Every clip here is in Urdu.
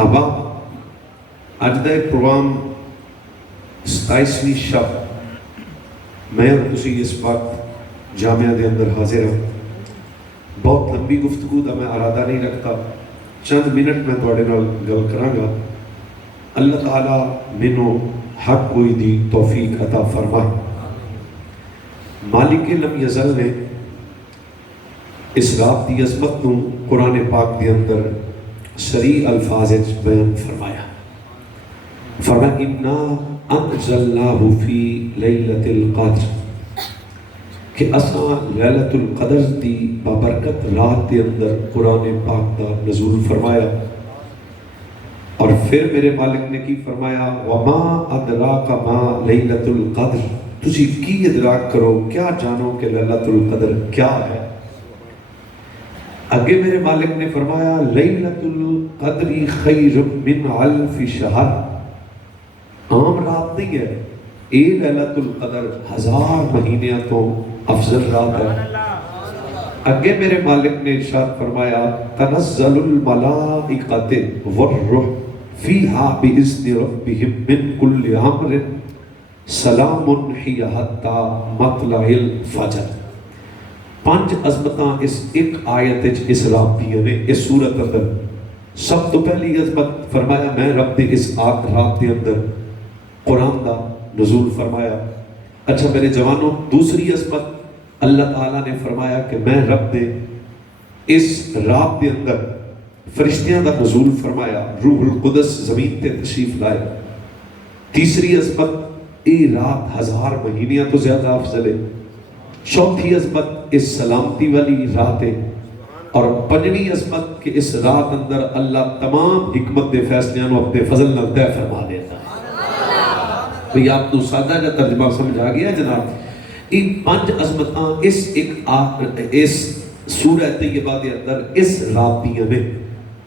آبا اج دا ایک پروگرام 27ویں شب میں اور تسی اس وقت جامعہ دے اندر حاضر ہوں. بہت لمبی گفتگو دا میں ارادہ نہیں رکھتا, چند منٹ میں تواڈے نال گل کراں گا. اللہ تعالیٰ مینوں حق کوئی دی توفیق عطا فرمائے. مالک لم یزل نے اس رات دی عظمت نو قرآن پاک دے اندر سریع الفاظ وچ بیان فرمایا. فرمایا انا انزلناہ فی لیلۃ القدر, کہ اساں لیلۃ القدر دی بابرکت رات دے اندر قرآن پاک دا نزول فرمایا. اور پھر میرے مالک نے کی فرمایا وما ادراک ما لیلۃ القدر, تسی کی ادراک کرو, کیا جانو کہ لیلۃ القدر کیا ہے. آگے میرے مالک نے فرمایا لیلۃ القدر خیر من الف شہر, عام رات نہیں ہے, اے لیلۃ القدر 1000 مہینیاں تو افضل رات ہے. آگے میرے مالک نے ارشاد فرمایا تنزل الملائکۃ والروح فیہا بإذن ربہم من کل امر سلام ہی حتی مطلع الفجر. 5 عظمتاں اس ایک آیت اس رات دیاں نے اس سورت اندر. سب تو پہلی عظمت فرمایا میں رب دے اس رات دے اندر قرآن دا نزول فرمایا. اچھا میرے جوانوں, دوسری عظمت اللہ تعالیٰ نے فرمایا کہ میں رب دے اس رات دے اندر فرشتیاں دا نزول فرمایا, روح القدس زمین تے تشریف لائے. تیسری عظمت اے رات 1000 مہینیاں تو زیادہ افضل ہے. چوتھی عظمت اس سلامتی والی رات ہے. اور پنجویں عظمت کہ اس رات اندر اللہ تمام حکمت دے فیصلیاں نو اپنے فضل نال طے فرما دیتا ہے. بھئی آپ تو سادہ جا ترجمہ سمجھ آ گیا جناب. ان 5 عظمتاں اس سورہ طیبہ دے اندر اس رات دیاں نے.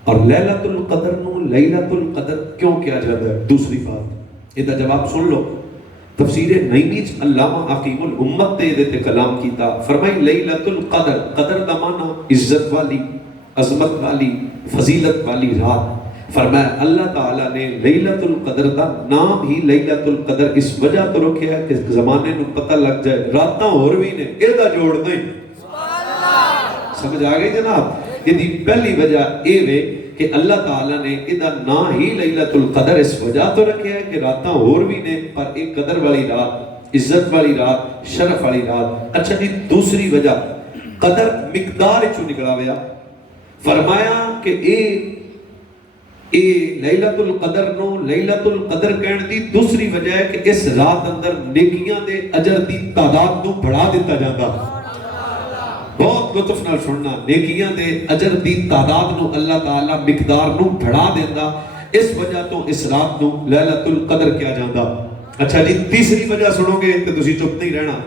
اور لیلۃ القدر نو لیلۃ القدر کیوں کیا جاتا ہے؟ دوسری بات یہ جواب سن لو. تفسیر نینی علامہ حکیم الامت نے یہ کلام کیتا, فرمائی لیلۃ القدر, قدر دا معنی عزت والی, عظمت والی, فضیلت والی رات. فرمایا اللہ تعالیٰ نے لیلۃ القدر دا نام ہی لیلۃ القدر اس وجہ تو رکھیا ہے کہ زمانے نو پتہ لگ جائے راتاں اور بھی نے, اے دا جوڑ نہیں. سمجھ آ گئی جناب. یہ پہلی وجہ اے وے کہ اللہ تعالیٰ نے ادھا نا ہی لیلۃ القدر اس وجہ تو رکھے ہے کہ راتاں اور بھی نے, پر ایک قدر والی رات, عزت والی رات, شرف والی رات. اچھا جی دوسری وجہ قدر مقدار چو نکلا گیا. فرمایا کہ اے لیلۃ القدر نو لیلۃ القدر کہنے دی دوسری وجہ ہے کہ اس رات اندر نیکیاں دے اجر دی تعداد نو بڑھا دیتا جاتا. بہت لطف نال سننا, نیکیاں دے اجر دی تعداد نو اللہ تعالیٰ مقدار نو بڑھا دیتا. اس وجہ تو اس رات نو لیلۃ القدر کیا جاتا. اچھا جی تیسری وجہ سنو گے تو تسی چپ نہیں رہنا.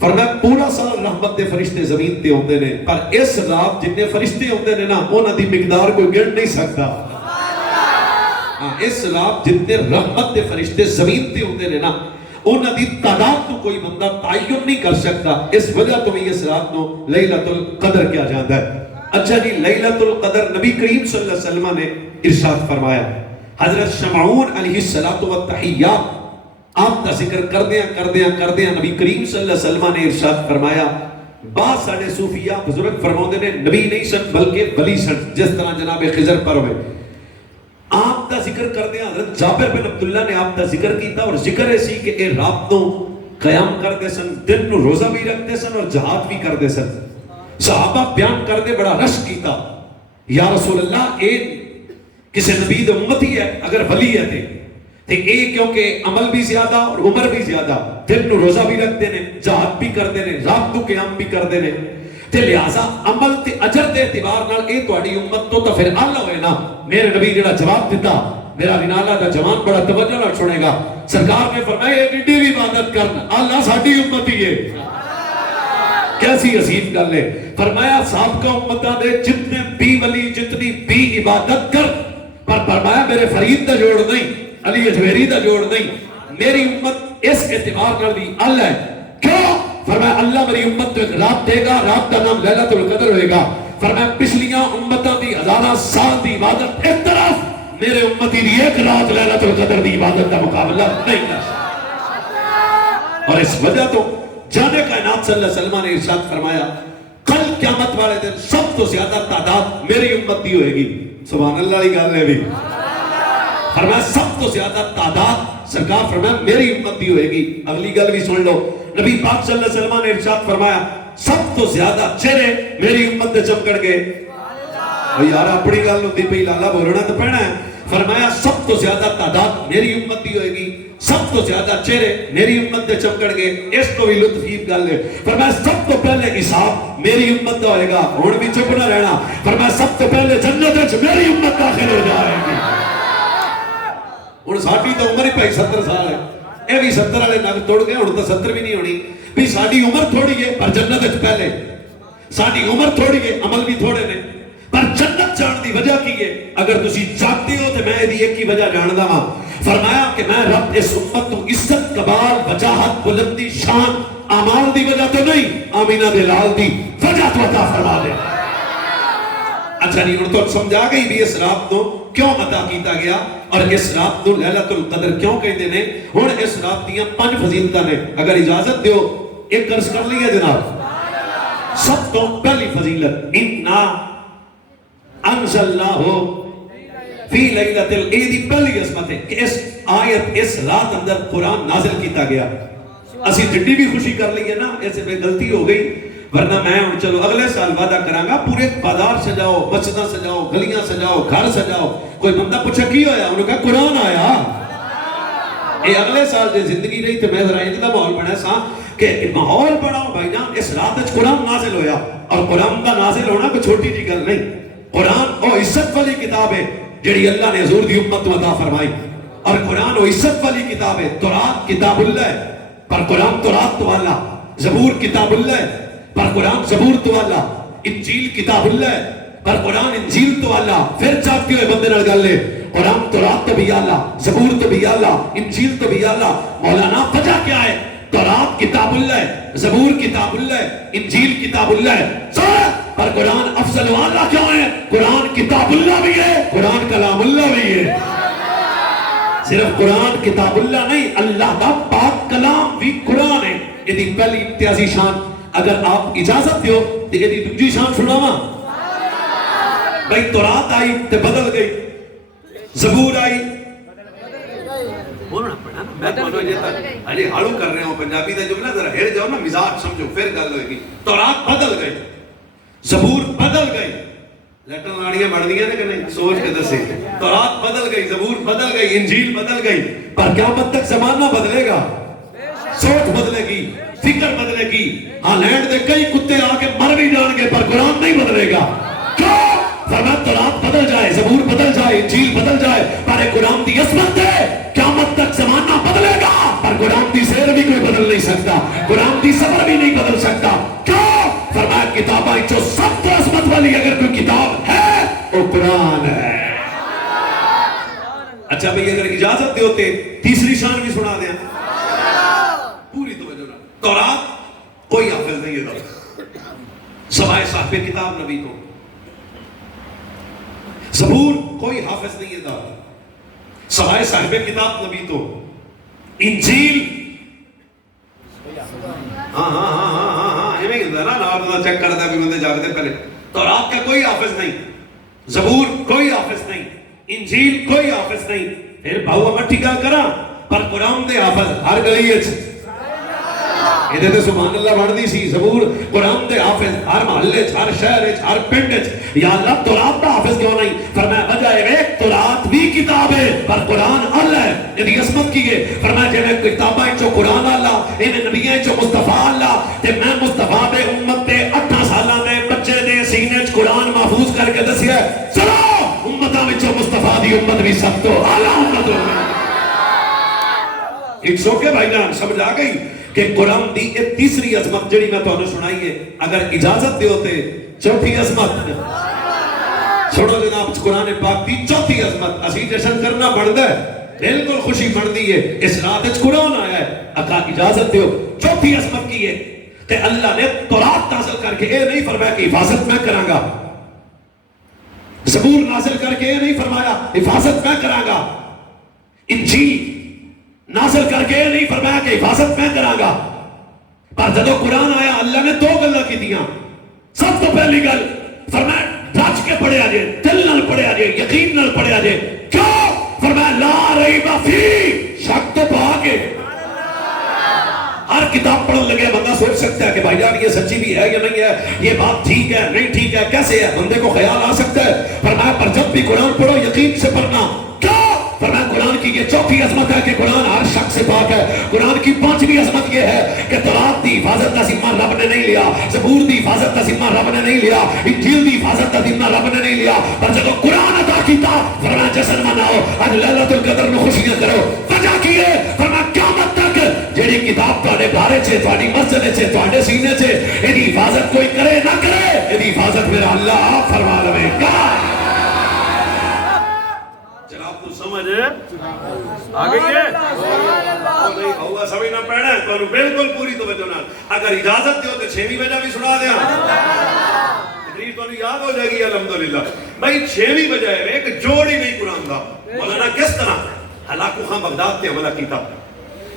فرمایا پورا سال رحمت دے فرشتے زمین تے ہوندے نے, پر اس رات جتنے فرشتے ہوندے نے نا انہاں دی مقدار کوئی گن نہیں سکتا. اس رات جتنے رحمت دے فرشتے زمین تے ہوندے نے نا انہاں دی تعداد تو کوئی بندہ تعین نہیں کر سکتا. اس وجہ تو بھی اس رات نو لیلۃ القدر کیا جاتا ہے. اچھا جی لیلۃ القدر نبی کریم صلی اللہ علیہ وسلم نے ارشاد فرمایا. حضرت شمعون علیہ الصلوۃ والتحیات آپ کا ذکر کردیاں نبی کریم صلی اللہ علیہ وسلم نے ارشاد فرمایا. بعض ساڑھے صوفیاء بزرگ فرماتے نے نبی نہیں سن بلکہ ولی سن, جس طرح جناب خضر پر ہوئے. آپ کا ذکر کردے حضرت جابر بن عبداللہ نے آپ کا ذکر کیتا, اور ذکر ایسی کہ اے رات نو قیام کردے سن, دن نو روزہ بھی رکھتے سن اور جہاد بھی کردے سن. صحابہ بیان کردے بڑا رش کیتا, یا رسول اللہ اے کسے نبی دے امتی ہے اگر ولی ہے تے اے کیونکہ عمل بھی زیادہ اور عمر بھی زیادہ, دن نو روزہ بھی رکھتے نے, جہاد بھی کردے نے, رات نو قیام بھی کردے نے, تے لہذا عمل تے اجر دے اعتبار نال اے تہاڈی امت تو پھر اللہ ہوئے نا. میرے نبی جڑا جواب دیتا, میرا رنالہ دا جوان بڑا توجہ نال سنے گا. سرکار نے فرمایا ایک ایڈی بھی عبادت کرنا, اللہ ساڈی امت ہی ہے. کیسی عظیم گل ہے. فرمایا سابقہ امتاں دے جتنے بھی ولی جتنی بھی عبادت کر, پر فرمایا میرے فرید دا جوڑ نہیں, علی اجویری دا جوڑ نہیں. میری امت اس اعتبار نال بھی اللہ ہے. کیوں؟ فرمایا اللہ میری امت تو ایک رات دے گا, رات کا نام لیلۃ القدر ہوئے گا. فرمایا پچھلیاں امتاں دی ہزاراں سال دی عبادت ایک طرف, میرے امتی دی ایک رات لیلۃ القدر دی عبادت کا مقابلہ نہیں کر سکتا۔ اور اس وجہ تو جانے کائنات صلی اللہ علیہ وسلم نے ارشاد فرمایا کل قیامت والے دن سب تو زیادہ تعداد میری امت دی ہوئے گی۔ سبحان اللہ علی گل ہے بھی، فرمایا سب تو زیادہ تعداد سرکار فرمایا میری امت دی ہوئے گی۔ اگلی گل بھی سن لو، نبی پاک صلی اللہ علیہ وسلم نے ارشاد فرمایا سب تو زیادہ چہرے میری امت دے چمکن گے۔ یار اپنی گل ہوتی پئی لالا بولنا تو پڑنا ہے۔ فرمایا سب تو زیادہ تعداد میری امت دی ہوئے گی، سب تو زیادہ چہرے میری امت دے چمکن گے۔ اس کو بھی لطفیب گل ہے، فرمایا سب تو پہلے حساب میری امت دا ہوئے گا، ہن بھی چپ نہ رہنا۔ فرمایا سب تو پہلے جنت وچ میری امت داخل ہو جائے گی۔ ہن ساڈی تو عمر ہی پئی 70 سال ہے، اے بھی 70 والے نگ توڑ گئے، ہن تو 70 بھی نہیں ہونی بھی۔ ساڈی عمر تھوڑی ہے پر جنت وچ پہلے، ساڈی عمر تھوڑی ہے عمل بھی تھوڑے نے، پر جنت جان دی وجہ کی ہے؟ اگر تسی چاہتے ہو تو میں دی ایک ہی وجہ جاندا ہاں۔ فرمایا کہ میں رب اس امت کو عزت کمال وجاہت بلندی شان اعمال دی وجہ تو نہیں، آمینہ دے لال دی وجہ تو عطا فرما دے۔ اچھا نہیں، ہن تو سمجھا گئی بھی اس رات کو کیوں عطا کیتا گیا اور اس رات کو لیلۃ القدر کیوں کہتے ہیں۔ ہن اس رات دیاں 5 فضیلتاں نے، اگر اجازت دیو ایک عرض کر لیا جناب۔ سب تو پہلی فضیلت انا انزلناہ فی لیلۃ العید، پہلی عظمت ہے کہ اس آیت اس رات اندر قرآن نازل کیتا گیا۔ اسی جڈی بھی خوشی کر لی ہے نا، ایسے میں غلطی ہو گئی، ورنہ میں ہن چلو اگلے سال وعدہ کراں گا پورے بازار سجاؤ، مسجداں سجاؤ، گلیاں سجاؤ، گھر سجاؤ۔ کوئی بندہ پوچھا کی ہویا، انہوں نے کہا قرآن آیا۔ اے اگلے سال جو زندگی رہی تو میں ذرا انج دا ماحول بنایا سا کہ ماحول بناؤ بھائی جان، اس رات وچ قرآن نازل ہویا، اور قرآن دا نازل ہونا کوئی چھوٹی جی گل نہیں۔ قرآن وہ عزت والی کتاب ہے جڑی اللہ نے حضور دی امت کو عطا فرمائی، اور قرآن وہ عزت والی کتاب ہے۔ تورات کتاب اللہ ہے پر قرآن تورات تو اللہ، زبور کتاب اللہ ہے پر قرآن زبور تو اللہ، انجیل کتاب اللہ ہے پر قرآن انجیل تو اللہ۔ پھر چاہتے ہوئے بندے نال گل ہے، قرآن تورات تو بھی اللہ، زبور تو بھی اللہ، انجیل تو بھی اللہ۔ مولانا وجہ کیا ہے؟ تورات کتاب اللہ ہے، زبور کتاب اللہ ہے، انجیل کتاب اللہ ہے، پر قرآن افضل و اعلیٰ کیوں ہے؟ قرآن کتاب اللہ بھی ہے، قرآن کلام اللہ بھی ہے۔ صرف قرآن کتاب اللہ نہیں، اللہ دا پاک کلام بھی قرآن ہے۔ یہ دی پہلی امتیازی شان، اگر آپ اجازت دیو تو یہ دی دوسری شان سناواں۔ بھائی تورات آئی تے بدل گئی، زبور آئی بولنا پڑا نا، میں تو ارے ہاڑو کر رہے ہوں پنجابی دا جملہ، ذرا ہیر جاؤ نا، مزاج سمجھو پھر گل ہوئے گی۔ تورات بدل گئی، زبور بدل گئی، لیٹن لاڑیاں بڑھ دیا کہ نہیں؟ سوچ کے دسے، تورات بدل گئی، زبور بدل گئی، انجیل بدل گئی، پر قیامت تک زمانہ بدلے گا، سوچ بدلے گی، فکر بدلے گی۔ ہاں لینڈ دے کئی کتے آ کے مر بھی جان گے پر قرآن نہیں بدلے گا۔ کیوں؟ فرمایا تورات بدل جائے، زبور بدل جائے، انجیل بدل جائے، پر قرآن دی عظمت ہے، قیامت تک زمانہ بدلے گا، پر قرآن دی سیر بھی کوئی بدل نہیں سکتا، قرآن دی صبر بھی نہیں بدل سکتا۔ کیوں؟ فرمایا کتاباں جو سب تو عظمت والی اگر کوئی کتاب ہے وہ قرآن ہے۔ اچھا بھئی اگر اجازت دے ہوتے تیسری شان بھی سنا دیں، پوری توجہ نہ۔ تورات کوئی حافظ نہیں ہے، سوائے صاحب کتاب نبی کو۔ زبور کوئی حافظ نہیں ہے، سوائے صاحب کتاب نبی تو۔ انجیل ہاں ہاں ہاں ہاں ہاں ہاں یہ میں نا نام چیک کرتا ہے بھی بندے جاگتے پہلے۔ تورات کا کوئی حافظ نہیں، زبور کوئی حافظ نہیں، انجیل کوئی حافظ نہیں۔ پھر بھاؤ مٹھی گل کراں پر قرآن دے حافظ ہر گلی وچ، یہ تے سبحان اللہ بڑھدی سی۔ زبور قرآن دے حافظ ہر محلے وچ، ہر شہر وچ، ہر پنڈ وچ۔ یا اللہ تورات دا حافظ کیوں نہیں؟ فرمایا وجہ ہے تورات بھی کتاب ہے پر قرآن اللہ ہے۔ یہ دی عظمت کی ہے، فرمایا جے کتاباں چوں قرآن اللہ، ان نبیاں چوں مصطفیٰ اللہ، تے میں مصطفیٰ دے امت دے 8 سالاں دے بچے دے سینے وچ قرآن محفوظ کر کے دسیا ہے۔ چلو امتاں وچوں مصطفیٰ دی امت بھی سب تو اعلیٰ امت ہوگی۔ ایک سو کے بھائی جان سمجھ آ گئی کہ قرآن دی ایک تیسری عظمت جڑی میں تو سنائی ہے، اگر اجازت دے ہوتے چوتھی عظمت سنو جناب، قرآن پاک دی چوتھی عظمت اسی جشن کرنا بڑھتا ہے، بالکل خوشی بڑھتی ہے، اس رات وچ قرآن آیا ہے۔ اگر اجازت دیو چوتھی عظمت کی ہے کہ اللہ نے تورات نازل کر کے اے نہیں فرمایا کہ حفاظت میں کراں گا، زبور نازل کر کے یہ نہیں فرمایا حفاظت میں کراں گا، انجیل نازل کر کے یہ نہیں فرمایا کہ حفاظت میں کراں گا، پر جب قرآن آیا اللہ نے دو گلاں کی دیاں. سب تو پہلی گل فرمایا رج کے پڑھے آجے، دل نال پڑھے آجے، یقین نال پڑھے آجے. کیوں؟ فرمایا لا ریب فی، شک تو پا کے. ہر کتاب پڑھنے لگے بندہ سوچ سکتا ہے کہ بھائی جان یہ سچی بھی ہے یا نہیں ہے، یہ بات ٹھیک ہے نہیں ٹھیک ہے، کیسے ہے، بندے کو خیال آ سکتا ہے. فرمایا پر جب بھی قرآن پڑھو یقین سے پڑھنا. کیوں؟ فرمایا قرآن کی یہ چوتھی عظمت ہے کہ قرآن ہر شک سے پاک ہے. قرآن کی پانچویں عظمت یہ ہے کہ تورات دی حفاظت کا ذمہ رب نے نہیں لیا، زبور دی حفاظت کا ذمہ رب نے نہیں لیا، انجیل دی حفاظت کا ذمہ رب نے نہیں لیا. پر جب قرآن عطا کیتا فرمایا جشن مناؤ، اج لیلۃ القدر میں خوشیاں کرو. وجہ کی ہے؟ فرمایا قیامت تک جیڑی کتاب تواڈے بارے چے، تواڈی مسجد چے، تواڈے سینے چے، ایدی حفاظت کوئی کرے نہ کرے، ایدی حفاظت میرا اللہ آپ فرما لے گا. جناب تو سمجھ آ گئی ہے؟ نہیں ہوگا سمجھنا پڑنا ہے تو بالکل پوری توجہ نال. اگر اجازت دیو تو 6ویں وجہ بھی سنا دیاں. تقریر تو یاد ہو جائے گی الحمدللہ. بھائی 6ویں وجہ ہے ایک جوڑ ہی نہیں قرآن دا. مولانا کس طرح ہلاکو خان بغداد تے حملہ کیتا.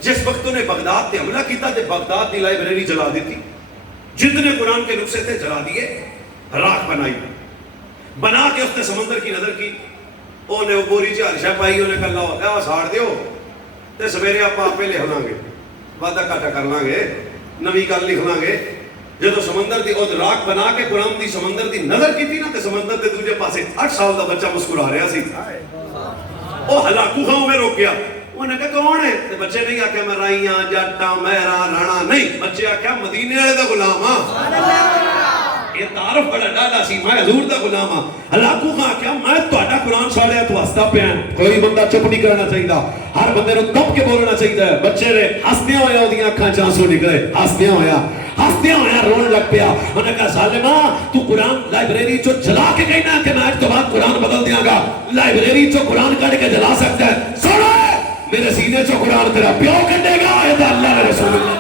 جس وقت نے بغداد تے حملہ کیتا تے بغداد دی لائبریری جلا دیتی، جتنے قرآن کے نسخے تھے جلا دیے، راکھ بنائی، بنا کے اس نے سمندر کی نظر کی. انہیں وہ بوری چ ہرشا پائی، انہیں کہا لاؤ ساڑ دیو تے سویرے آپ آپ لکھ لیں گے، وعدہ کاٹا کر لیں گے، نویں گل لکھ لیں گے. جدو سمندر دی اور راکھ بنا کے قرآن دی سمندر دی نظر کی تھی نا تے سمندر دے دوجے پاسے 8 سال دا بچہ مسکرا رہا سی. وہ ہلاکو خان میں روک گیا. انہیں کہا کون ہے؟ تے بچے نہیں آکھیا میں رائیاں جٹاں مہرا رانا، نہیں، بچے آکھیا مدینے والے دا غلام ہاں. یہ تعارف بڑا ڈالا سی، میں حضور دا غلام ہاں. ہلاکو خان آکھیا میں تہاڈا قرآن ساڑیا تو ہسدا پیا. کوئی بندہ چپ نہیں کرنا چاہیے، ہر بندے نوں دب کے بولنا چاہیے. بچے نے ہسدیاں ہویا اودیاں اکھاں چ آنسو نکلے، ہسدیاں ہویا رون لگ پیا. انہیں کہا ظالما تو قرآن لائبریری چو جلا کے کہنا کہ میں آج تو بعد قرآن بدل دیاں گا. لائبریری چو قرآن کٹ کے جلا سکتا ہے؟ سنو میرے سینے چو قرآن تیرا پیو کٹے گا. یہ تو اللہ نے رسول اللہ،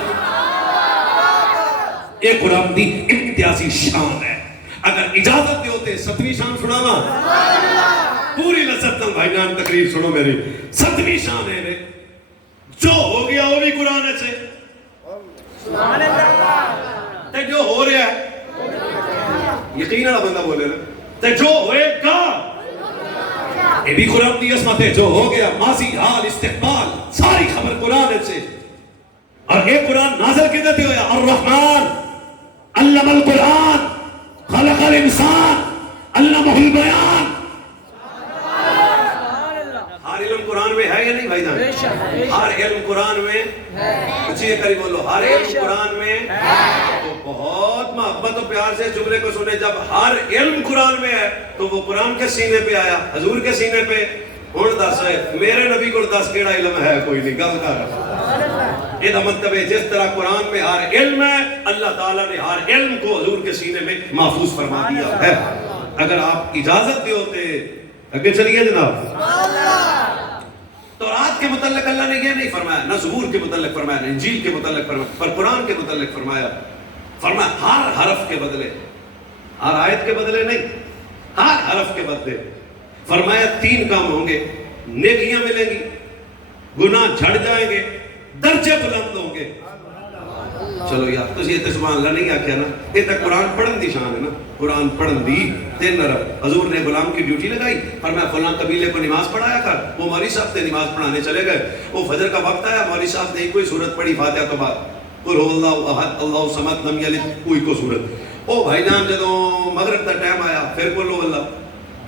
یہ قرآن دی امتیازی شان ہے. اگر اجازت دے ہوتے 7ویں شان سناوا پوری لذت نال بھائی جان تقریر سنو میری. 7ویں شان ہے جو ہو گیا وہ بھی قرآن ہے، سبحان اللہ. تے جو ہو رہا ہے یقین والا بندہ بولے نا، تے جو ہوئے گا یہ بھی قرآن دی عظمت ہے. جو ہو گیا ماضی حال استقبال ساری خبر قرآن سے. اور یہ قرآن نازل کدھر ہویا؟ الرحمن علم القرآن خلق الانسان علمہ البیان. ہر علم قرآن میں ہے یا نہیں بھائی جان؟ ہر علم قرآن میں اچھی قریب بولو، ہر علم قرآن میں تو بہت محبت و پیار سے جملے کو سنے. جب ہر علم قرآن میں ہے تو وہ قرآن کے سینے پہ آیا، حضور کے سینے پہ. ہن دس ہے میرے نبی کو دس کیڑا علم ہے؟ کوئی نہیں. گل کر یہ مطلب ہے جس طرح قرآن میں ہر علم ہے، اللہ تعالیٰ نے ہر علم کو حضور کے سینے میں محفوظ فرما دیا ہے. اگر آپ اجازت دے ہوتے اگے چلیے جناب. تورات کے متعلق اللہ نے یہ نہیں فرمایا، نہ زبور کے متعلق فرمایا، نہ انجیل کے متعلق فرمایا، پر قرآن کے متعلق فرمایا. فرمایا ہر حرف کے بدلے، ہر آیت کے بدلے نہیں، ہر حرف کے بدلے. فرمایا 3 کام ہوں گے، نیکیاں ملیں گی، گناہ جھڑ جائیں گے، درجے بلند ہوں گے. چلو یار تو یہ تو سبحان اللہ نہیں آکھیا نا، یہ تو قرآن پڑھن دی شان ہے نا. قرآن پڑھن دی تے نرم. حضور نے غلام کی ڈیوٹی لگائی، فرمایا فلاں قبیلے کو نماز پڑھایا کر. وہ مولوی صاحب سے نماز پڑھانے چلے گئے. وہ فجر کا وقت آیا، مولوی صاحب نے کوئی سورت پڑھی فاتحہ تو بعد، قل هو اللہ احد اللہ صمد لم یلد، کوئی کو سورت. او بھائی جان جدوں مغرب کا ٹائم آیا پھر قل هو اللہ.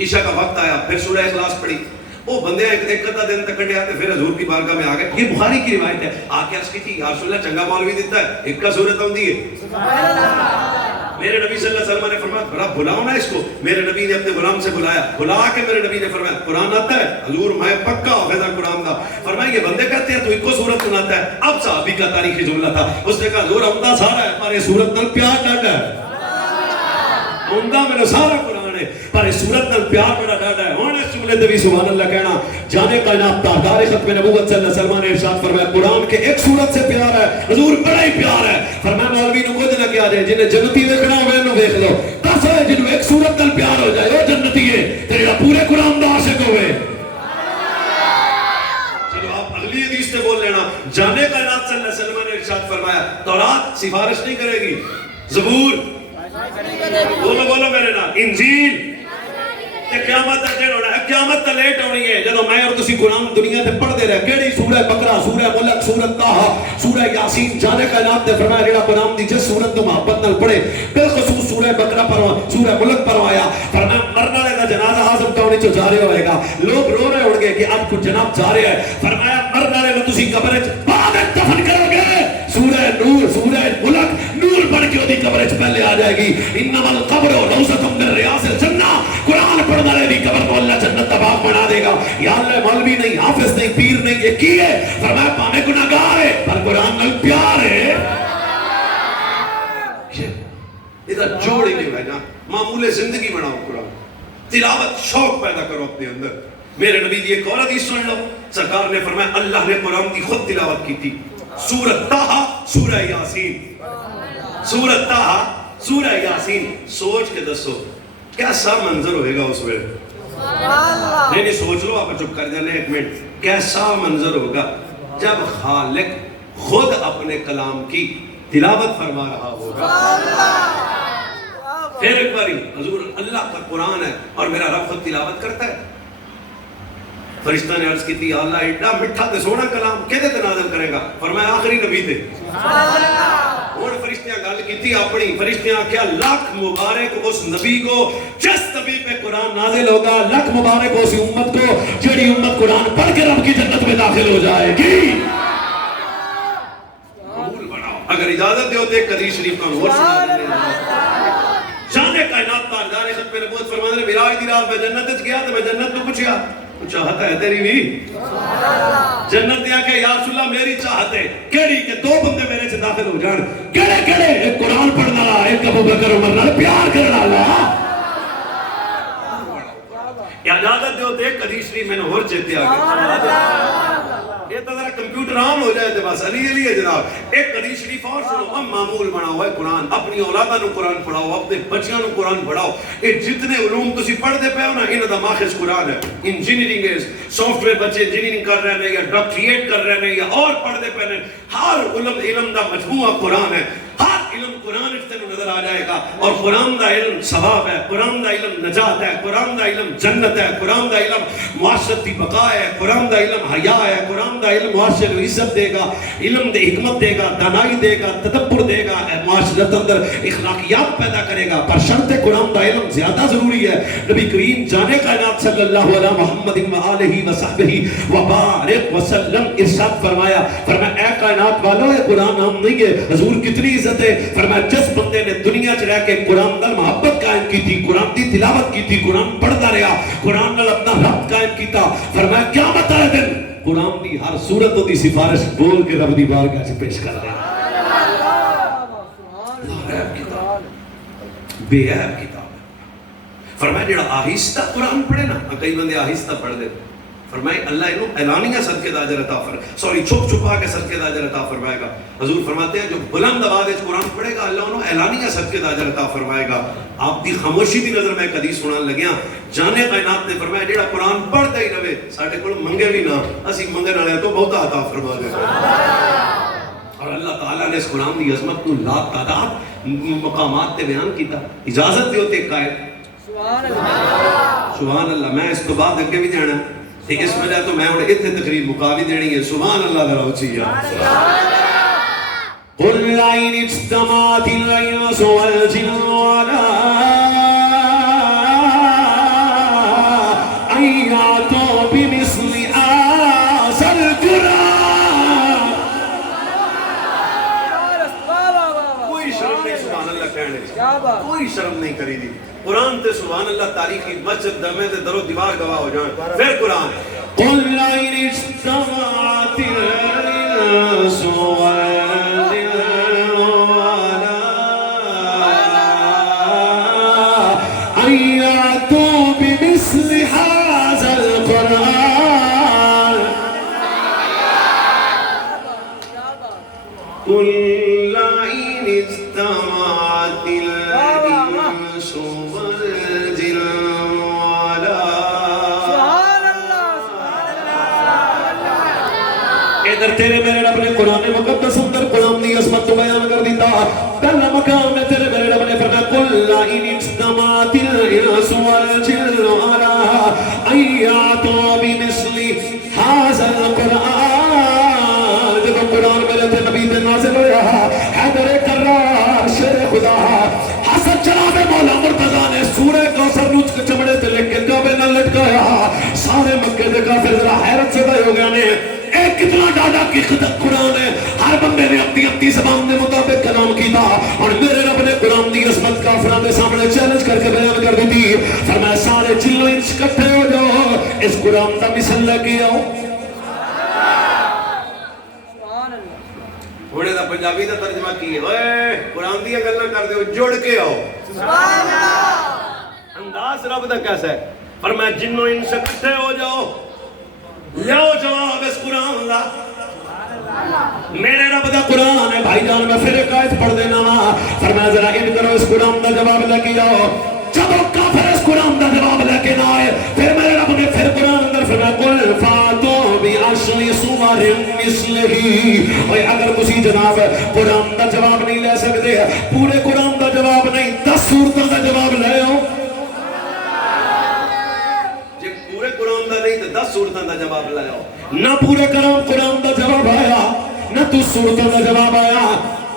عشاء کا وقت آیا پھر سورہ اخلاص پڑھی. وہ بندے ایک آدھا دن تک کٹے آتے پھر حضور کی بارگاہ میں آ گئے. یہ بخاری کی روایت ہے. آ کے عرض کی تھی یا رسول اللہ چنگا مولوی دیتا ہے، ایک کا صورت ہوندی ہے. میرے نبی صلی اللہ علیہ وسلم نے فرمایا بڑا بلاؤ نا اس کو. میرے نبی نے اپنے غلام سے بلایا، بلا کے میرے نبی نے فرمایا قرآن آتا ہے؟ حضور میں پکا حافظ ہوں قرآن کا. فرمایا یہ بندے کہتے ہیں تو ایک کو صورت سناتا ہے. اب صحابی کا تاریخی جملہ تھا، اس نے کہا حضور عمدہ سارا ہے پر یہ صورت نال پیار ڈاڈا ہے. عمدہ میرا سارا قرآن ہے پر اس صورت نال پیار بڑا ڈاڈا ہے. ہن اس جملے تے بھی سبحان اللہ کہنا. جانے کائنات تاجدار ختم نبوت صلی اللہ علیہ وسلم نے ارشاد فرمایا قرآن کے ایک صورت سے پیار ہے، حضور بڑا ہی پیار ہے. فرمایا مولوی نو کچھ نہ کیا جائے، جنہیں جنتی دیکھنا ہوئے انہوں دیکھ لو. دس ہے جنہوں ایک صورت نال پیار ہو جائے وہ جنتی ہے. کھلی حدیث سے بول لینا. جامع کائنات صلی اللہ علیہ وسلم نے ارشاد فرمایا تورات سفارش نہیں کرے گی, زبور بولو بولو میرے نال, انجیل تے قیامت تک ہونا ہے. قیامت تک لیٹ ہونی ہے جدوں میں اور تسی قرآن دنیا تے پڑھدے رہے. کیڑی سورہ بقرہ, سورہ ملک, سورہ طٰہٰ, سورہ یاسین, جانے کائنات نے فرمایا جڑا قرآن دی جس سورت تو محبت نال پڑھے, بالخصوص سورہ بقرہ پڑھو, سورہ ملک پڑھوایا, فرمایا مرنے والے دا جنازہ ہاضم کونی چ جا رہا ہوئے گا. لوگ رو رہے ہون گے کہ اب کو جناب جا رہا ہے. فرمایا مرنے والے نوں تسی قبر وچ بعد وچ دفن کرو گے. سورہ نور, سورہ ملک نور بن کے اودی قبر وچ پہلے آ جائے گی. انما القبر روضۃ من ریاض الجنہ. قرآن پڑھنے والے دی قبر کو اللہ جنت کا باغ بنا دے گا. یا اللہ مولوی نہیں, حافظ نہیں, پیر نہیں, یہ کی ہے؟ فرمایا پاویں گناہگار ہے پر قرآن نال پیار ہے. یہ جوڑ ہی نہیں بھائی, معمول زندگی بناؤ, قرآن تلاوت شوق پیدا کرو اپنے اندر. میرے نبی دی ایک اور حدیث سن لو, سرکار نے فرمایا اللہ نے قرآن کی خود تلاوت کی تھی. سورہ طٰہٰ, سورہ یاسین, سورہ طٰہٰ, سورہ یاسین. سوچ کے دسو کیسا منظر ہوئے گا اس ویلے. نہیں نہیں سوچ لو, آپ چپ کر جانے ایک منٹ. کیسا منظر ہوگا جب خالق خود اپنے کلام کی تلاوت فرما رہا ہوگا. پھر ایک باری حضور اللہ کا قرآن ہے اور میرا رب خود تلاوت کرتا ہے. فرشتہ نے عرض کی تھی اللہ ایڈا مٹھا تے سونا کلام کہتے تے نازل کرے گا. فرمایا آخری نبی تے. اور فرشتیاں گل کی تھی اپنی, فرشتیاں کیا لاکھ مبارک اس نبی کو جس نبی پہ قرآن نازل ہوگا, لاکھ مبارک اس امت کو جڑی امت قرآن پڑھ کے رب کی جنت میں داخل ہو جائے گی. اگر اجازت دیو تے قدیر شریف کا اور سنا دینے. جانے کائنات تاجدار ختم نبوت فرمانے نے میراج دی رات میں جنت وچ گیا تے میں جنت نوں پوچھیا چاہت ہے تیری بھی جنت دیا کہ یا رسول اللہ میری چاہت ہے کیڑی کہ دو بندے میرے سے داخل ہو جان. کیڑے کیڑے؟ ایک قرآن پڑھنا رہا, ایک ابو بکر عمر نال پیار کرنا رہا. یا اجازت دیو تے قدیر شریف میں نے اور چیتے آ گئے. یہ تو ذرا کمپیوٹر عام ہو جائے تھے بس علی علی ہے جناب. ایک قدیر شریف اور سنو. ہم معمول بناؤ ہے قرآن, اپنی اولادہ نو قرآن پڑھاؤ, اپنے بچیاں نو قرآن پڑھاؤ. یہ جتنے علوم تسی پڑھ دے پہ ہو نا انہاں دا ماخذ قرآن ہے. انجینئرنگ ہے, سافٹ ویئر بچے انجینئرنگ کر رہے ہیں یا ڈاکٹریٹ کر رہے ہیں یا اور پڑھ دے پہ ہیں. ہر علم دا مجموعہ قرآن ہے. ہر علم قرآن اس تینوں نظر آ جائے گا. اور قرآن دا علم ثواب ہے, قرآن دا علم نجات ہے, قرآن دا علم جنت ہے, قرآن دا علم معاشرتی بقا ہے, قرآن دا علم حیا ہے, قرآن دا علم معاشرے کو عزت دے گا, علم دے حکمت دے گا, دانائی دے گا, تدبر دے گا, معاشرت اندر اخلاقیات پیدا کرے گا. پر شرط قرآن دا علم زیادہ ضروری ہے. نبی کریم جانے کائنات صلی اللہ علیہ محمد وآلہ وصحبہ وبارک وسلم ارشاد فرمایا, فرمایا اے کائنات والو یہ قرآن عام نہیں ہے. حضور کتنی عزت ہے. فرمایا جس بندے نے دنیا چ رہ کے قرآن نال محبت قائم کی تھی, قرآن دی تلاوت کی تھی, قرآن پڑھتا رہا, قرآن نال اپنا ربط قائم کیتا, فرمایا قیامت والے دن قرآن دی ہر صورت دی سفارش بول کے رب دی بارگاہ سے پیش کر دے. بے عیب کتاب ہے. فرمایا جڑا آہستہ قرآن پڑھے نا, کئی بندے آہستہ پڑھ دے, فرمائے اللہ انہوں اعلانیہ صدقے دا اجر عطا فرمائے, چھپ چھپا کے صدقے دا اجر عطا فرمائے گا. حضور فرماتے ہیں جو بلند آواز وچ قرآن پڑھے گا اللہ انہوں اعلانیہ صدقے دا اجر عطا فرمائے گا. آپ دی خاموشی دی نظر میں حدیث سنان لگیاں. جانے کائنات نے فرمایا جڑا قرآن پڑھدا ہی رہے ساڈے کول منگے بھی نہ, اسی منگن والے تو بہتا عطا فرما دے. اور اللہ تعالیٰ نے اس قرآن دی عظمت کو لا تعداد مقامات تے بیان کیتا. اجازت دیو تے قائد سبحان اللہ. میں اس تو بعد اگے بھی جانا ہے, اس وجہ تو میں اور اتنے تقریر مقابل دینی ہے. سبحان اللہ ذرا اچھی قل لئن اجتمعت الانس والجن على ان يأتوا بمثل هذا القرآن. کوئی شرم نہیں سبحان اللہ کہنے, کوئی شرم نہیں کری دی. قرآن تے سبحان اللہ تاریخی مسجد دمے تے درو دیوار گواہ ہو جان. پھر قرآن قل لئن اجتمعت الانس والجن على ان يأتوا بمثل هذا القرآن قل لئن اجتمعت الانس ادھر تیرے میرے رب نے قرآن مقدس اندر قرآن دی عظمت تو بیان کر دیتا. پہلا مقام میں تیرے میرے رب نے فرمایا قل ان اجتمعت الانس والجن علی ان یاتوا بمثل ھذا القرآن. جب قرآن میرے تے نبی تے نازل ہویا حیدر کرار شیر خدا حسن جناب مولا مرتضیٰ نے سورہ کوثر نوچ کے چمڑے تے لکھ کے کعبے نہ لٹکایا. سارے مکے دے کافر ذرا حیرت سے ہو گیا نے اے کتنا ڈاڈا کی خدمت قرآن ہے. ہر بندے نے اپنی اپنی زبان کے مطابق کلام کیتا اور میرے رب نے قرآن دی عظمت کافروں کے سامنے چیلنج کر کے بیان کر دی. فرمایا سارے چلو انچ اکٹھے ہو جاؤ اس قرآن کا مثل لے کے آؤ. ہونے دا پنجابی دا ترجمہ کی ہے اوئے قرآن دی گلاں کر دیو جڑ کے آؤ. سبحان اللہ. انداز رب دا کیسا ہے. فرمایا جنوں انچ اکٹھے ہو جاؤ لیاؤ جواب اس قرآن دا. میرے رب دا قرآن ہے بھائی جان. میں پھر ایک آیت پڑھ دینا وا. فرمایا ذرا ان کرو اس قرآن دا جواب لے کے آؤ. جب کافر اس قرآن دا جواب لے کے نہ آئے پھر میرے رب نے پھر قرآن اندر فرمایا قل فاتوا بعشر سور مثلہ. اوے اگر تسی جناب قرآن دا جواب نہیں لے سکتے پورے قرآن دا جواب نہیں 10 سورتوں دا جواب لے آؤ. پورے قرآن دا نہیں تو 10 سورتوں دا جواب لایا. نہ پورے قرآن دا جواب آیا نہ 2 سورتوں دا جواب آیا.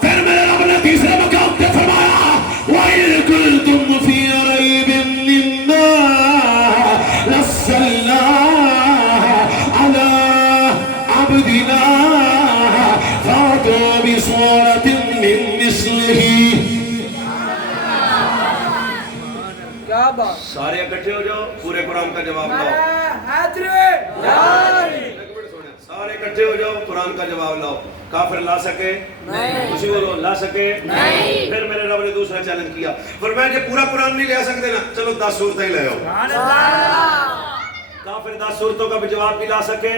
پھر میرے رب نے تیسرے مقام پہ فرمایا وَإِذْ كُنْتُمْ فِي رَيْبٍ مِّمَّا نَزَّلْنَا عَلَىٰ عَبْدِنَا فَأْتُوا بِسُورَةٍ مِّن مِّثْلِهِ. سارے اکٹھے ہو جاؤ پورے قرآن کا جواب لاؤ. سارے اکٹھے ہو جاؤ قرآن کا جواب لاؤ. کافر لا سکے اسی بولو لا سکے. پھر میرے رب نے دوسرا چیلنج کیا. فرمایا کہ پورا قرآن نہیں لے سکتے نا چلو 10 سورتیں ہی لے آؤ. کافر 10 سورتوں کا بھی جواب بھی لا سکے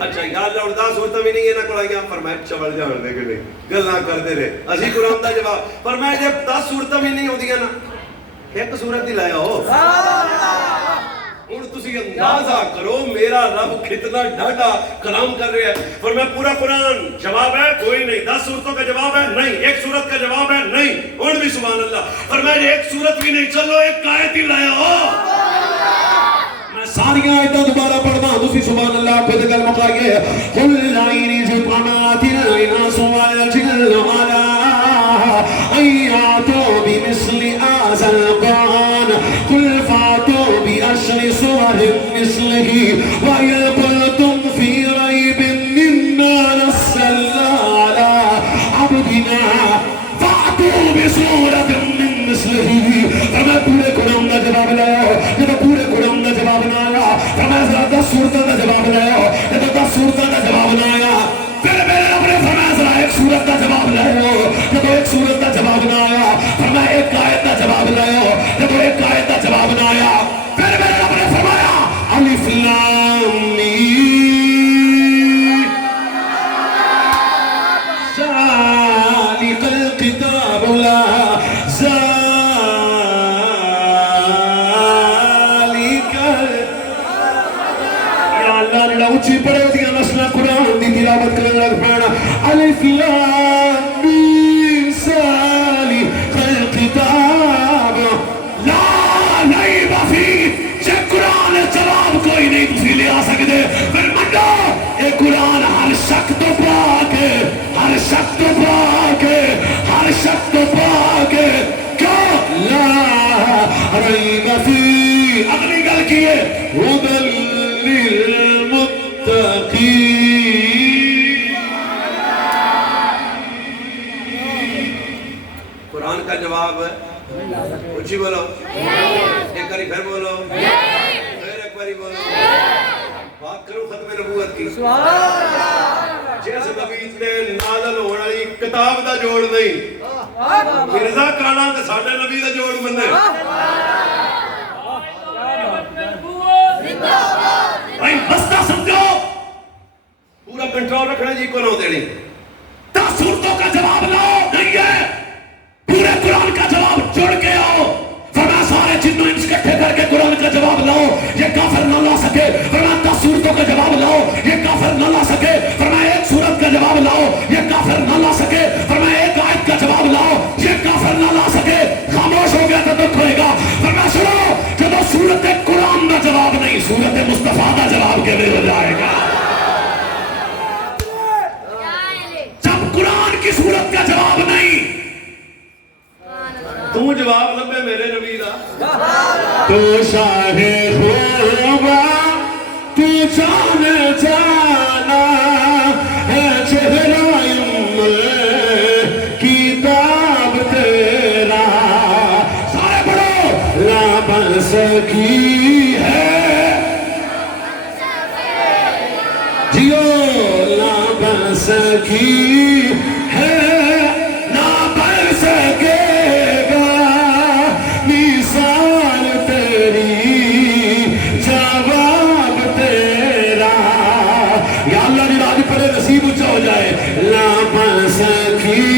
اچھا یا اللہ 10 سورتیں بھی نہیں ہے نا قرآن. فرمایا چبل جان دے کے گلاں کرتے رہے اسی قرآن دا جواب. فرمایا جب 10 سورتیں بھی نہیں ہوندیاں نا ایک صورت ہی لایا ہو. ہن تسی اندازہ کرو میرا رب کتنا ڈاڈا کلام کر رہا ہے. فرمایا پورا قرآن جواب ہے کوئی نہیں. 10 سورتوں کا جواب ہے نہیں. ایک سورت کا جواب ہے نہیں. ہن بھی سبحان اللہ. فرمایا ایک سورت بھی نہیں چلو ایک آیت ہی لایا ہو. میں ساری آیتیں دوبارہ پڑھنا تسی سبحان اللہ پہ گل مکائیے. قل لئن اجتمعت الانس والجن علی ان یاتوا بمثل ھذا القرآن قل فاتوا بعشر سور مثلہ وإن كنتم في ريب مما نزلنا على عبدنا فأتوا بسورة من مثلہ. فرمایا پورے قرآن کا جواب لاؤ. جب پورے قرآن کا جواب نہ آیا فرمایا ذرا 10 سورتوں کا جواب لاؤ. جب 10 سورتوں کا جواب نہ آیا پھر میرے رب نے فرمایا ذرا ایک سورت کا جواب لاؤ. جب ایک سورت کا جواب نہ آیا فرمایا ایک آیت کا جواب لاؤ. جب ایک آیت کا جواب نہ آیا پھر میرے رب نے فرمایا الف لام میم ذالک الکتاب لا اچھی پڑے دیا نسلہ قرآن دی تلاوت کرنے لگ پڑا. الف لام میم ذالک الکتاب لا ریب فیہ. جے قرآن جواب کوئی نہیں تسی لے آ سکتے پھر منڈو اے قرآن ہر شک تو پاک ہے. ہر شک تو پاک ہے. ہر شک تو پاک ہے. کیوں لا ریب فیہ. اگلی گل کی ہے ہدی قرآن کا جواب اچھی بولو ایک باری پھر بولو پھر ایک باری بولو. بات کرو ختم نبوت کی. جس نبی تے نازل ہونے والی کتاب دا جوڑ نہیں مرزا کانا تے ساڈے نبی دا جوڑ بننے. بھائی بستہ سمجھو پورا کنٹرول رکھنا جی کو نہ دینی. 10 سورتوں کا جواب لاؤ نہیں ہے پورے قرآن کا جواب جوڑ کے آؤ. فرمایا سارے جنوں انس اکٹھے کر کے قرآن کا جواب لاؤ. یہ کافر نہ لا سکے. فرمایا 10 سورتوں کا جواب لاؤ. یہ کافر نہ لا سکے. فرمایا جواب لاؤ، یہ کافر نہ لا سکے. فرمایا ایک آیت کا جواب لاؤ، یہ کافر نہ لا سکے. خاموش ہو گیا تو دکھ ہوئے گا. فرمایا سنو، جب سورت قرآن کا جواب نہیں، سورت مصطفیٰ کا جواب کے ہو جائے گا. جب قرآن کی سورت کا جواب نہیں، تو جواب لبے میرے نبی دا. تو شاہ خوبا تو جان جانا ہے چہرہ کتاب تیرا. سارے پڑھو. لا بس کی ہے جیو، لا بس کی ہے نہ بن سکے گا مثال تیری جواب تیرا. یا اللہ نے راج پڑے نصیب اچھا ہو جائے. لا بن سکی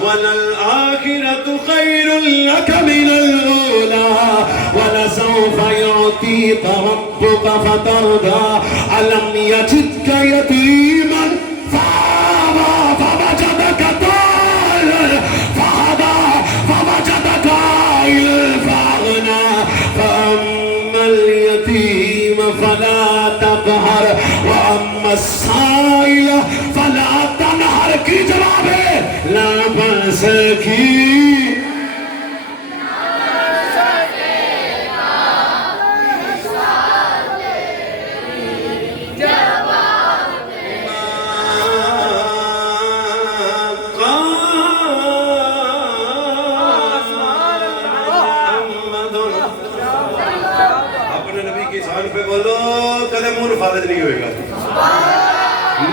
وَلَلْآخِرَةُ خَيْرٌ لَكَ مِنَ الْأُولَى وَلَسَوْفَ يُعْطِيكَ رَبُّكَ فَتَرْضَىٰ. أَلَمْ يَجِدْكَ يَتِيمًا فَآوَىٰ فَوَجَدَكَ ضَالًّا فَهَدَىٰ فَوَجَدَكَ عَائِلًا فَأَغْنَىٰ. فَأَمَّا الْيَتِيمَ فَلَا تَقْهَرْ وَأَمَّا السَّائِلَ فَلَا تَنْهَرْ. کی جواب ہے لا بس کی اپنے نبی کی شان پہ بولو، کدے منہ رفاظت نہیں ہوئے گا.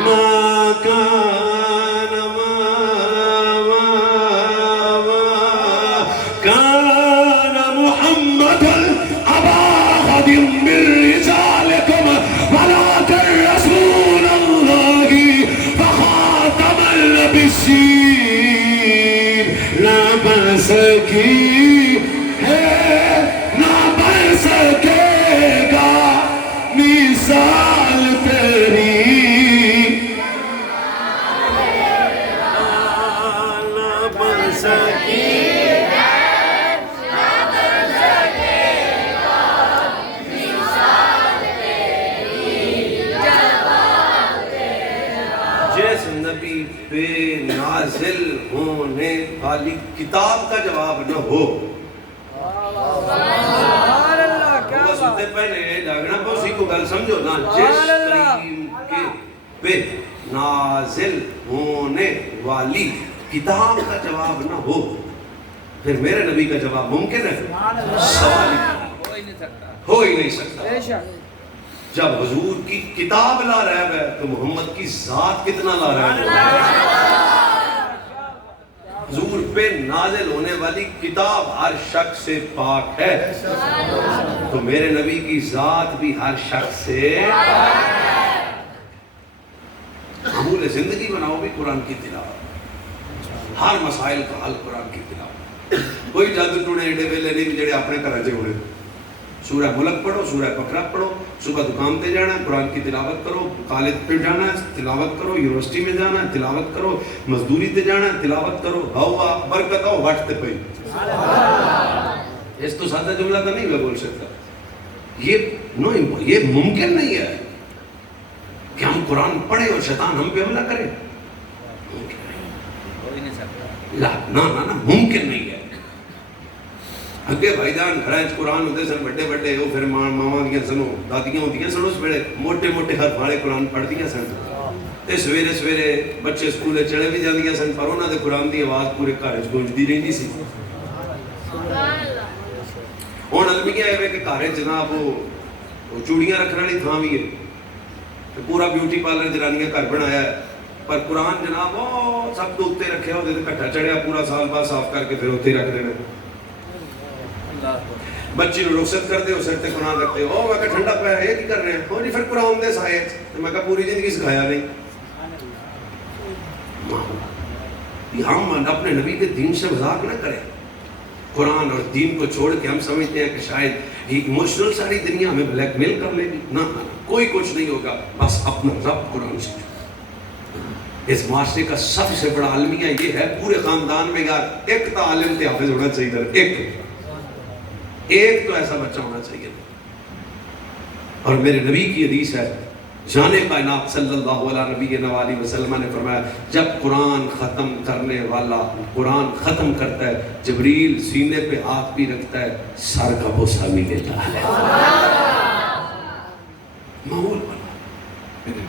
ماں کان کان محمد ابا احد من رجالکم ولکن رسول اللہ وخاتم النبیین. نہ بن سکی ہے نہ بن سکے گا مثال تیری. نہ بن سکی جس نبی پہ نازل ہونے والی کتاب کا جواب نہ ہو. سنتے پہنے جاگنا پہ اسی کو گل سمجھو نا. جس کریم کے پہ نازل ہونے والی کتاب کا جواب نہ ہو، پھر میرے نبی کا جواب ممکن ہے؟ سوال ہو ہی نہیں سکتا. جب حضور کی کتاب لا رہا ہے تو محمد کی ذات کتنا لا رہا ہے. حضور پہ نازل ہونے والی کتاب ہر شخص سے پاک ہے، تو میرے نبی کی ذات بھی ہر شخص سے. معمول زندگی بناؤ بھی قرآن کی تلاوت، ہر مسائل کا حل قرآن کی تلاوت. کوئی جادو ٹونے ایڈے ویلے نہیں جڑے اپنے گھر چ ہونے. سورہ ملک پڑھو، سورہ بقرہ پڑھو، صبح دکان پہ جانا ہے قرآن کی تلاوت کرو، کالج پہ جانا ہے تلاوت کرو، یونیورسٹی میں جانا ہے تلاوت کرو، مزدوری تے جانا ہے تلاوت کرو. ہوا برکت ہو وقت پہ. اس تو سادہ جملہ تو نہیں میں بول سکتا. یہ ممکن نہیں ہے کہ ہم قرآن پڑھیں اور شیطان ہم پہ حملہ کرے. نہ ممکن نہیں ہے. اگے بھائی جان گھر قرآن ہوتے سن بڑے بڑے، وہ پھر ماما دیا سنو دادیاں ہوتی سن اس ویلے موٹے موٹے حرف والے قرآن پڑھ دیا سن. تے سویرے سویرے بچے سکولے چڑھے بھی جاندیاں سن، پر انہاں دے قرآن دی آواز پورے گھر وچ گونجدی رہندی سی. ہن المیہ ہے کہ گھر جناب وہ چوڑیاں رکھنے والی تھاں بھی ہے، پورا بیوٹی پارلر جنانیاں گھر بنایا ہے، پر قرآن جناب وہ سب تو اتنے رکھے ہوتے کٹھا چڑھیا پورا سال بعد صاف کر کے پھر اتنے رکھ دینا. بچی نے رخصت کر دے اس سر تے قرآن رکھتے ہو میں کہا ٹھنڈا پیا ہے یہ کی کر رہے ہیں ہو نہیں پھر قرآن دے سائے میں کہا پوری زندگی سکھایا نہیں. ہم اپنے نبی کے دین سے مذاق نہ کریں. قرآن اور دین کو چھوڑ کے ہم سمجھتے ہیں کہ شاید یہ ایموشنل ساری دنیا ہمیں بلیک میل کر لے گی. نہ کوئی کچھ نہیں ہوگا, بس اپنا رب قرآن سے. اس معاشرے کا سب سے بڑا المیہ یہ ہے پورے خاندان میں یار ایک تو عالم تے حافظ ہونا چاہیے تھا, ایک تو ایسا بچہ ہونا چاہیے. اور میرے نبی کی حدیث ہے جان کائنات صلی اللہ علیہ وسلم نے فرمایا جب قرآن ختم کرنے والا قرآن ختم کرتا ہے جبریل سینے پہ ہاتھ بھی رکھتا ہے سر کا بوسہ بھی دیتا ہے. معمول بنا.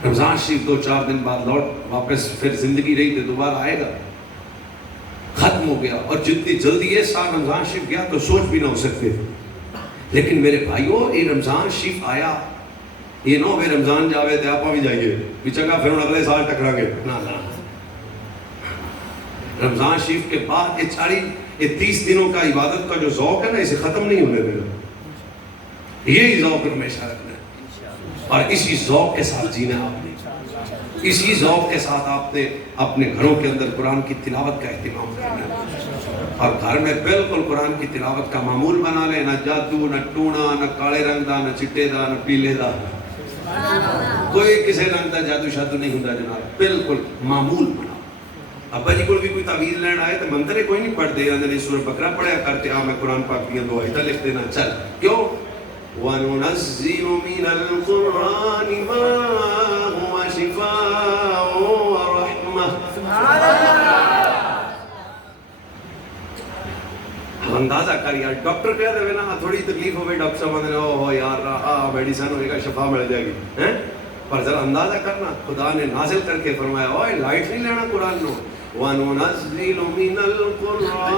رمضان شریف 2-4 دن بعد لوٹ واپس پھر زندگی رہی تو دوبارہ آئے گا, ختم ہو گیا. اور جتنی جلدی یہ سال رمضان شریف گیا تو سوچ بھی نہ ہو سکتے. لیکن میرے بھائیوں یہ رمضان شریف آیا یہ نو بے رمضان جاوے تے آپا بھی جائیے بھی چنگا پھر اگلے سال ٹکرا گے. رمضان شریف کے بعد یہ 30 دنوں کا عبادت کا جو ذوق ہے نا اسے ختم نہیں ہونے دینا. یہی ذوق ہمیشہ رکھنا ہے اور اسی ذوق کے ساتھ جینا آپ نے. اسی ذوق کے ساتھ آپ نے اپنے گھروں کے اندر قرآن کی تلاوت کا اہتمام کرنا ہے اور گھر میں بالکل قرآن کی تلاوت کا معمول بنا لیں. نہ جادو نہ ٹونا نہ کالے رنگ دا نہ چٹے دا نہ پیلے دا, کوئی کسی رنگ دا جادو شادو نہیں ہوتا جناب, بالکل معمول بنا. ابا جی کو بھی کوئی تعویذ لین آئے تو منترے کوئی نہیں پڑھ دے رہے سورہ بقرہ پڑھیا کرتے میں قرآن پاک کی دو آیتیں لکھ دینا. چل کیوں وَنُنَزِّلُ مِنَ الْقُرْآنِ مَا هُوَ شِفَاءٌ وَرَحْمَةٌ. اندازہ کر یار ڈاکٹر کہہ دے نا تھوڑی تکلیف ہوگی ڈاکٹر صاحب نے او یار میڈیسن ہوئے گا شفا مل جائے گی ہیں, پر ذرا اندازہ کرنا خدا نے نازل کر کے فرمایا اوے لائٹ نہیں لینا قرآن نو. وَنُنَزِّلُ مِنَ الْقُرْآنِ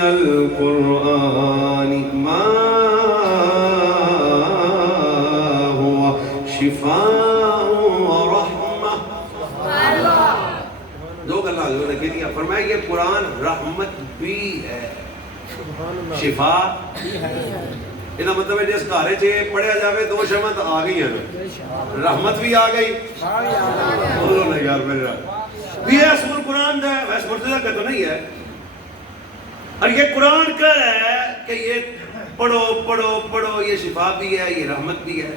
القرآن ما هو شفاء ورحمة. دو گلا نے کہہ دیا فرمایا یہ قرآن رحمت بھی ہے شفا یہ مطلب ہے جس گھر چ پڑھیا جاوے دو شمت آ گئی ہیں رحمت بھی آ گئی. بولو نا یار میرا بھی ہے سور قرآن دا ویسے مرتضی کا تو نہیں ہے. اور یہ قرآن کہہ رہا ہے کہ یہ پڑھو پڑھو پڑھو یہ شفا بھی ہے یہ رحمت بھی ہے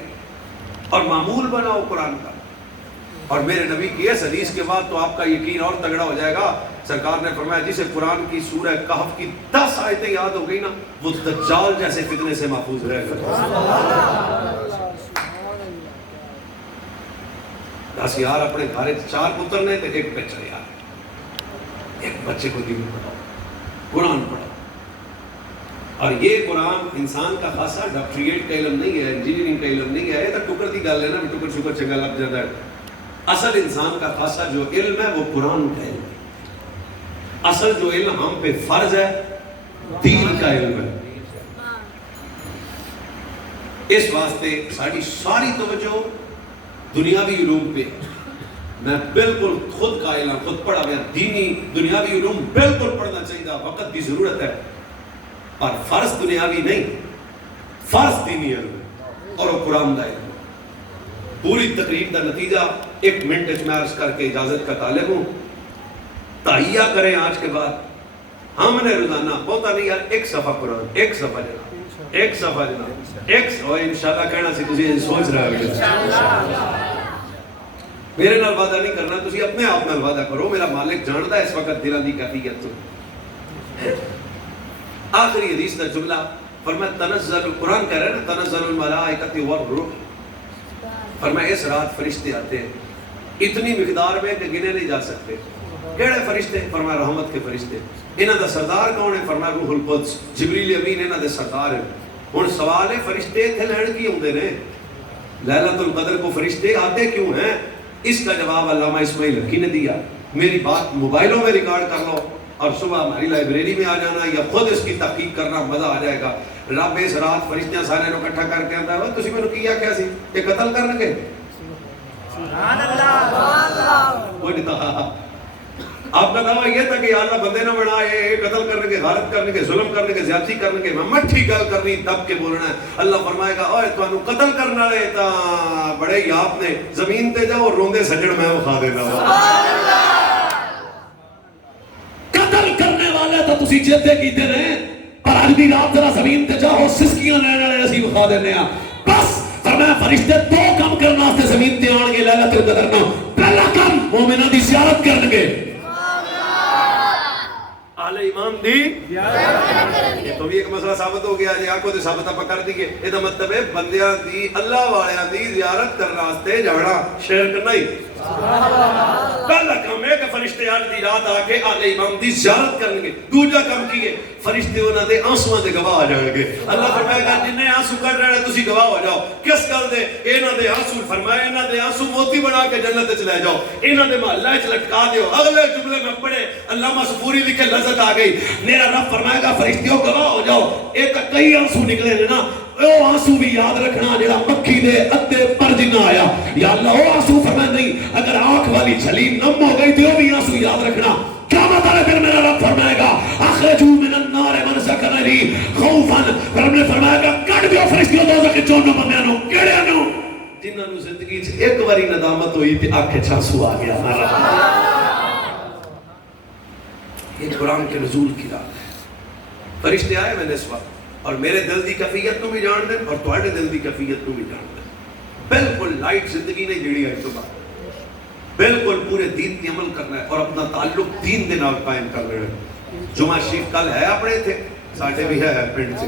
اور معمول بناؤ قرآن کا. اور میرے نبی کی اس حدیث کے بعد تو آپ کا یقین اور تگڑا ہو جائے گا. سرکار نے فرمایا جسے قرآن کی سورہ کہف کی 10 آیتیں یاد ہو گئی نا وہ دجال جیسے فتنے سے محفوظ رہے گا. 10 یار اپنے گھر 4 پتر نے تو ایک بچہ یار ایک بچے کو دین پڑھاؤ قرآن پڑھا. اور یہ قرآن انسان کا خاصا ڈاکٹریٹ کا علم نہیں ہے انجینئرنگ کا علم نہیں ہے. یہ تو ٹکر کی گل ہے نا ٹکر شکر چنگا لگ جاتا ہے. اصل انسان کا خاصا جو علم ہے وہ قرآن کا علم ہے. اصل جو علم ہم پہ فرض ہے دین کا علم ہے. اس واسطے ساری توجہ دنیاوی علوم پہ. میں بالکل خود قائل ہوں خود پڑھا ہوا دینی دنیاوی علوم بالکل پڑھنا چاہیے وقت کی ضرورت ہے پر فرض دنیاوی نہیں فرض دینی علم اور وہ قرآن کا علم. پوری تقریب کا نتیجہ 1 منٹ میں عرض کر کے اجازت کا طالب ہوں. تہیہ کریں آج کے بعد ہم نے روزانہ بہتا نہیں یار 1 صفحہ قرآن 1 صفحہ جناب 1 صفحہ جناب 1 اور انشاءاللہ کہنا سی تجھے سوچ رہا ہے میرے نال وعدہ نہیں کرنا تسی اپنے آپ نال وعدہ کرو. میرا مالک جانتا ہے اس وقت دلاں دی کیفیت تو. آخری حدیث کا جملہ فرمایا تنزل قرآن کہہ رہا ہے نا تنزل الملائکۃ والروح. فرمایا اس رات فرشتے آتے ہیں اتنی مقدار میں کہ گنے نہیں جا سکتے. کیڑے فرشتے؟ فرمایا رحمت کے فرشتے. انہاں دا سردار کون ہے؟ فرمایا روح القدس جبریل امین انہاں دے سردار ہیں. ہن سوال ہے فرشتے ایتھے لین کی ہوندے نے؟ لیلۃ القدر کو فرشتے آتے کیوں ہیں؟ اس کا جواب علامہ اسماعیل حقی نے دیا. میری بات موبائلوں میں ریکارڈ کر لو اور صبح ہماری لائبریری میں آ جانا یا خود اس کی تحقیق کرنا، مزہ آ جائے گا. رب اس رات فرشتیاں سارے نو اکٹھا کر کے آتا ہے تسی مینوں کیا کیا سی کہ قتل کرنگے. سبحان اللہ. کوئی نہیں تھا. آپ کا دعویٰ یہ تھا کہ یا اللہ بندے نہ بنائے، قتل کرنے کے، غارت کرنے کے، ظلم کرنے کے، زیادتی کرنے کے، میں مٹھی گل کرنی دب کے بولنا ہے. اللہ فرمائے گا اوے تانوں قتل کرنے والے تا بڑے یاپ نے، زمین تے جاؤ روندے سجن میں وکھا دینا. سبحان اللہ. قتل کرنے والے تو تسی چیتے کیتے رہے، پر اج دی رات ذرا زمین تے جاؤ سسکیاں لینے والے اسی وکھا دینے ہاں. بس فرمایا فرشتے دو کام کرنا واسطے زمین تے آن گے لیلۃ القدر نو. پہلا کام مومناں دی زیارت کرن گے، اہل ایمان دی یہ تو بھی ایک مسئلہ ثابت ہو گیا جی. آپ کو تو ثابت آپ کر دیئے. یہ تو مطلب ہے بندیاں دی اللہ والیاں دی زیارت کرنا واسطے جانا شرک نہیں. پہلا کام ہے کہ فرشتے آج دی رات آ کے اہل ایمان دی زیارت کریں گے. دوسرا کام کی ہے فرشتے انہاں دے آنسواں دے گواہ ہو جان گے. اللہ فرمائے گا جن نے آنسو کر رہے ہیں تسی گواہ ہو جاؤ. کس گل دے؟ انہاں دے آنسو فرمائے انہاں دے آنسو موتی بنا کے جنت وچ لے جاؤ، انہاں دے محلہ وچ لٹکا دیو. اگلے جملے میں پڑھے علامہ صفوری لکھے لذت آ گئی. میرا رب فرمائے گا فرشتیوں گواہ ہو جاؤ. ایک کئی آنسو نکلے نے نا، او آنسو بھی یاد رکھنا جڑا مکھی دے ادھے پر جنہ آیا. یا اللہ او آنسو فرمائے نہیں، اگر آنکھ والی چھلی نم ہو گئی تو بھی آنسو یاد رکھنا. قیامت والے دن میرا رب فرمائے گا اخرجوا من النار من سکننی خوفا. رب نے فرمایا گا کٹ دیو فرشتیوں دوزخ وچوں نو بندیاں نو. کیڑیاں نو؟ جنہاں نو زندگی وچ ایک واری ندامت ہوئی تے آنکھ وچ آنسو آ گیا. یہ قرآن کے نزول کی رات ہے. فرشتے آئے میں نے اس وقت اور میرے دل دی کیفیت کو بھی جان دیں اور تواڈے دل دی کیفیت کو بھی جان دیں. بالکل لائٹ زندگی نہیں جیڑی ہے تو بات بالکل پورے دین کی عمل کرنا ہے اور اپنا تعلق دین دے نال قائم کر رہے ہیں. جمعہ شریف کل ہے اپنے تھے ساڈے بھی ہے پنڈ سے،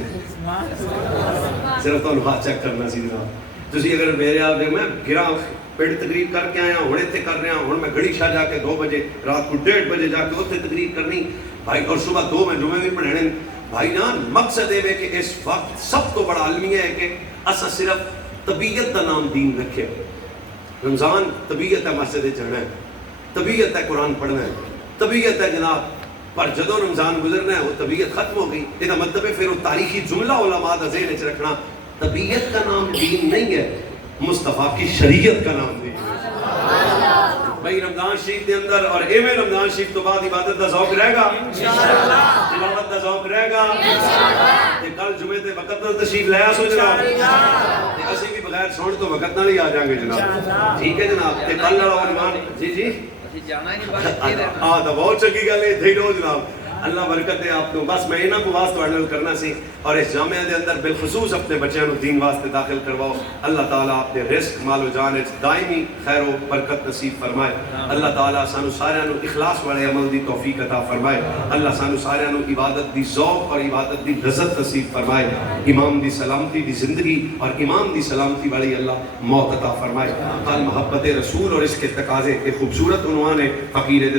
صرف تو ہاتھ چیک کرنا سی جناب. تسی اگر میرے آپ دے میں گراں پنڈ تقریر کر کے آیا ہوں اتنے کر رہے ہیں. ہوں میں گھڑی شاہ جا کے 2 بجے رات کو 1:30 بجے جا کے اتنے تقریر کرنی بھائی، اور صبح 2 میں جمعے بھی پڑھنے بھائی نا. مقصد ہے کہ اس وقت سب تو بڑا المیہ ہے کہ اسا صرف طبیعت کا نام دین رکھے. رمضان طبیعت ہے مسجد جانا ہے، طبیعت ہے قرآن پڑھنا ہے، طبیعت ہے جناب. پر جدو رمضان گزرنا ہے وہ طبیعت ختم ہو گئی. یہ مطلب ہے پھر وہ تاریخی جملہ علماء کا ذہن وچ رکھنا طبیعت کا نام دین نہیں ہے، مصطفیٰ کی شریعت کا نام دین ہے. بھائی رمضان شریف کے اندر اور ایویں رمضان شریف تو بعد عبادت کا ذوق رہے گا انشاءاللہ، تلاوت کا ذوق رہے گا انشاءاللہ. تے کل جمعے تے وقت نال تشریف لے آسو جناب، تے اسی بھی بغیر سوچ تو وقت نال ہی آ جائیں گے جناب. ٹھیک ہے جناب. تے کل والا عنوان جی جی جانا ہی نہیں بات ہاں تو بہت چنگی گل ہے. اتھے ہی رہو جناب. اللہ برکت دے آپ کو. بس میں انہاں کو واسطے تواڈے کرنا سی اور اس جامعہ دے اندر بالخصوص اپنے بچیاں نو دین واسطے داخل کرواؤ. اللہ تعالیٰ اپنے رزق مال و جان وچ دائمی خیر و برکت نصیب فرمائے. اللہ تعالیٰ سانو سارے نو اخلاص والے عمل دی توفیق عطا فرمائے. اللہ سانو سارے نو عبادت دی ذوق اور عبادت دی لذت نصیب فرمائے. امام دی سلامتی دی زندگی اور امام دی سلامتی والی اللہ موت عطا فرمائے. کل محبت رسول اور اس کے تقاضے کے خوبصورت عنوان ہے فقیر